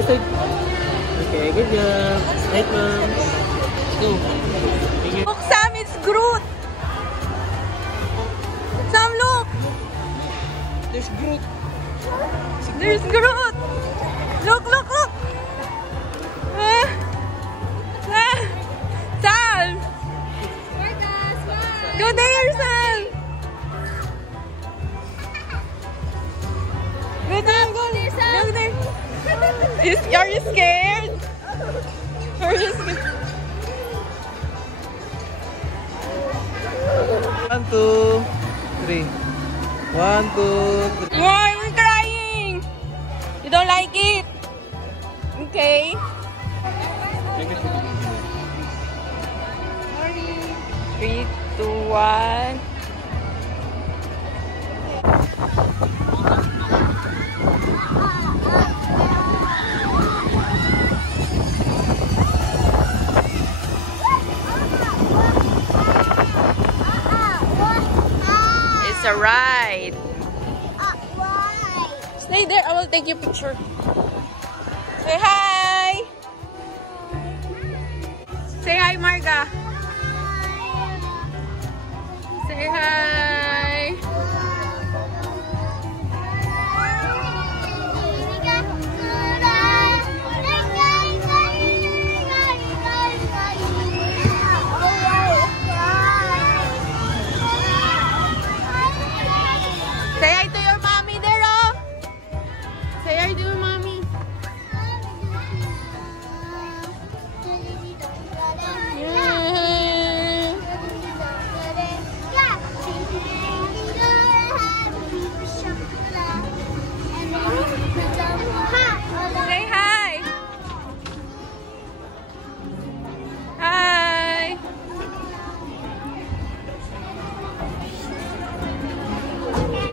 First side. Okay, good job. Right, ma'am. Go. Look, Sam, it's Groot. Sam, look. There's Groot. There's Groot. Look, look, look. Sam. Go there, Sam. Go there, go there, Sam. Go there. Are you scared? Are you scared? 1, 2, 3. 1, 2, 3. Why are you crying? You don't like it? Okay. 3, 2, 1. It's a ride. Stay there. I will take your picture. Say hi. Say hi, Marga.